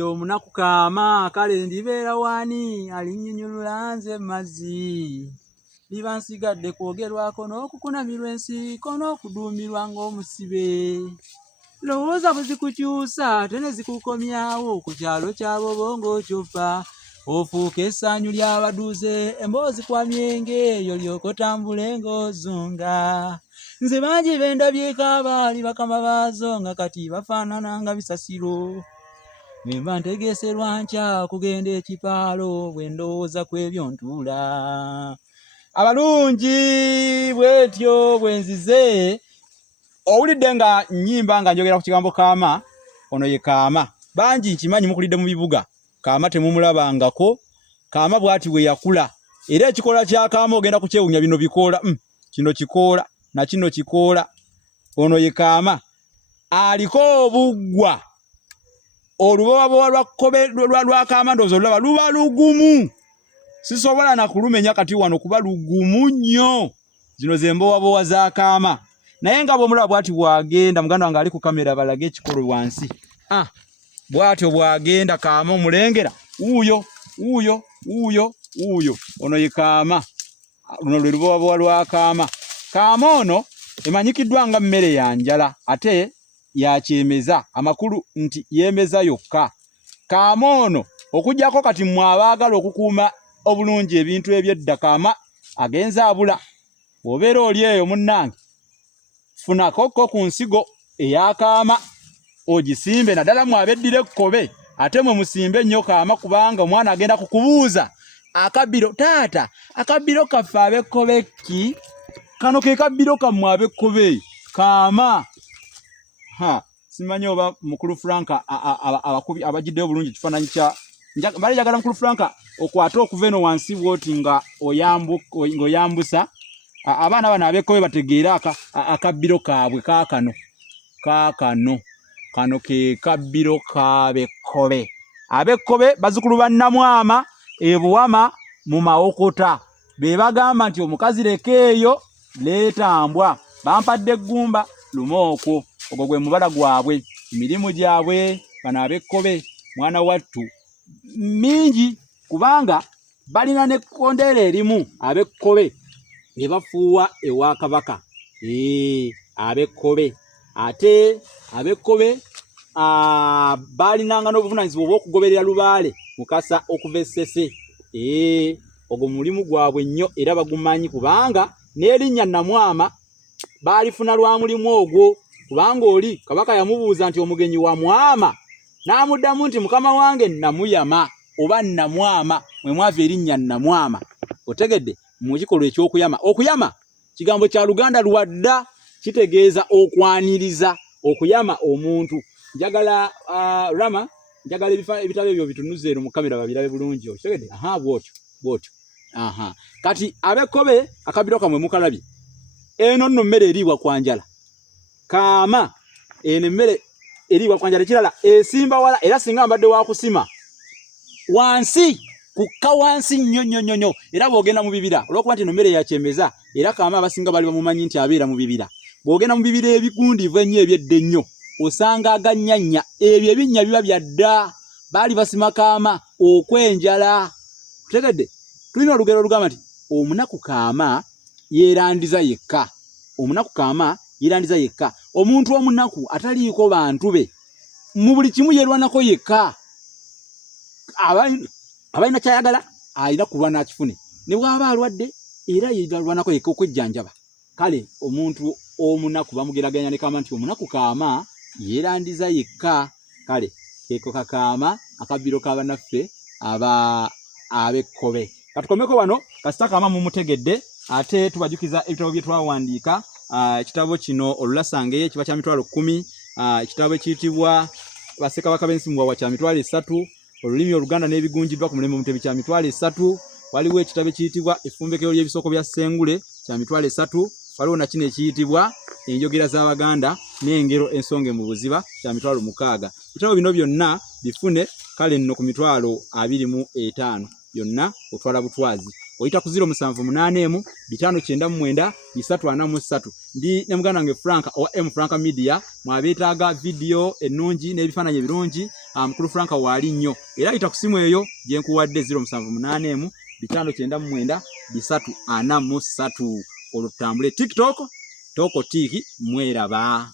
Omunaku kaama kale ndibeera wani alinnyunyulula nze mazzi liba nsigadde kwogerwako n'okukunamirwa ensiiko n'okuduumirwa ng'omusibe lowooza bwe zikukyusa ate ne zikukomyawo ku kyalo kyabo bongo kyoppa ofuuka essanyu ly'abaduuze emboozi kwa myenge eyo ly'oka otambule ng'ozunga nze bangi bendabyeko abaali bakama baazo nga kati bafaanana nga bisasiro Mba ntegeeserwa nkya kugenda ekipaalo bwe ndowooza ku ebyo ntuula. Abalungi bwetyo bwe nzize owulidde nga nnyimba nga njogera ku kigambo kaama ono ye kaama. Bangi nkimanyi mukulidde mu bibuga kaama temumulabangako kaama bw'ati bwe yakula era ekikoola kya kaama ogenda kukyewunya bino bikoola kino kikoola na kino kikoola ono ye kaama aliko obuggwa olubobaboba lwa kkobe lwa kaama ndowooza olulaba luba lugumu sisobola na kulumenya kati wano kuba lugumu nnyo zino ze mbowabowa za kaama naye nga bw'omulaba bw'ati bw'agenda muganda wange ali ku kamera balage ekikolo wansi bw'atyo bw'agenda kaama omulengera wuuyo ono ye kaama luno lwe lubowabowa lwa kaama kaama ono emanyikiddwa nga mmere ya njala ate yakyemeza amakulu nti yemeza yokka kaama ono okujjako kati mmwe abaagala okukuuma obulungi ebintu eby'edda kaama agenza abula obeera oli eyo munnange funakokko ku nsigo eya kaama ogisimbe naddala mwe abeddira ekkobe ate mwe musimbe ennyo kaama kubanga omwana agenda kukubuuza akabbiro taata akabbiro kaffe ab'ekkobe ki kano ke kabbiro kammwe ab'ekkobe kaama simanyi oba mukulu Franka abakubi abajiddeyo bulungi kifaananyi kya bali jagala mukulu Franka okwata okuva eno wansi bwoti nga oyambusa abaana bano ab'ekkobe bategeera akabbiro kaabwe kaakano kano ke kabbiro kaab'ekkobe ab'ekkobe bazzukulu ba Nnamwama ebuwama mu mawokota be bagamba nti omukazi leka eyo leetambwa bampadde eggumba lumooko ogwo gwe mubala gwabwe emirimu gyabwe bano ab'ekkobe mwana wattu mingi kubanga balina nekkondeera erimu ab'ekkobe ne bafuuwa ewa kabaka ab'ekkobe ate ab'ekkobe balinanga n'obuvunaanyizibwa obw'okugoberera Lubaale Mukasa okuva e Ssese ogwo mulimu gwabwe nnyo era bagumanyi kubanga n'erinnya Nnamwama baalifuna lwa mulimu ogwo kubanga oli kabaka yamubuuza nti omugenyi wa Mwama n'amuddamu nti mukama wange Namuyama oba Nnamwama mwe mwava erinnya Nnamwama otegedde mu kikolwa eky'okuyama okuyama kigambo kya Luganda lwadda kitegeeza okwaniriza okuyama omuntu njagala Rama njagala ebitabo ebyo bitunuze eno mu kamera babirabe bulungi otegedde bwotyo kati ab'ekkobe akabbiro kamwe mukalabye eno nno mmere eriibwa kwa njala kaama eno emmere eriibwa kwa njala ekirala esimba wala era singa mbadde wa kusima wansi kukka wansi nnyo era bw'ogenda mu bibira olw'okuba nti eno mmere yakyemeza era kaama abasinga bali bamumanyi nti abeera mu bibira bw'ogenda mu bibira ebigundivu ennyo ebyedda ennyo osanga agannyannya ebyo ebinnya biba byadda baali basima kaama okwenjala otegedde tulina olugero olugamba nti omunaku kaama yeerandiza yekka omuntu omunaku ataliiko bantu be mu buli kimu yeerwanako yekka abalina kyayagala alina kulwana akifune ne bw'aba alwadde era yeerwanako yekka okwejjanjaba kale omuntu omunaku bamugeraganya ne kaama nti omunaku kaama yeerandiza yekka kale keeko kakaama akabbiro k'abannaffe ab'ekkobe katukomeko wano kasita kaama mumutegedde ate tubajukiza ebitabo bye twawandiika ekitabo kino Olulasange kiba kya mitwalo 10 ekitabo ekiyitibwa Bassekabaka b'Ensimbwawa kya mitwalo 3 olulimi Oluganda n'ebigunjiddwa ku mulembe Mutebi kya mitwalo 3 waliwo ekitabo ekiyitibwa Effumbekero ly'ebisoko bya Ssengule kya mitwalo 3 waliwo na kino ekiyitibwa Enjogera z'Abaganda n'engero ensonge mu buziba kya mitwalo 6 ebitabo bino byonna bifune kale nno ku mitwalo 25 byonna otwala butwazi oyita ku 078 599 343. Ndi ne muganda wange Frank o M Frank Media, mwabetaaga video ennungi n'ebifaananyi ebirungi, mukulu Frank waali nnyo. Era ayita ku simu eyo gye nkuwadde 078 599 343. Olutambule TikTok Toko Tiki mweraba.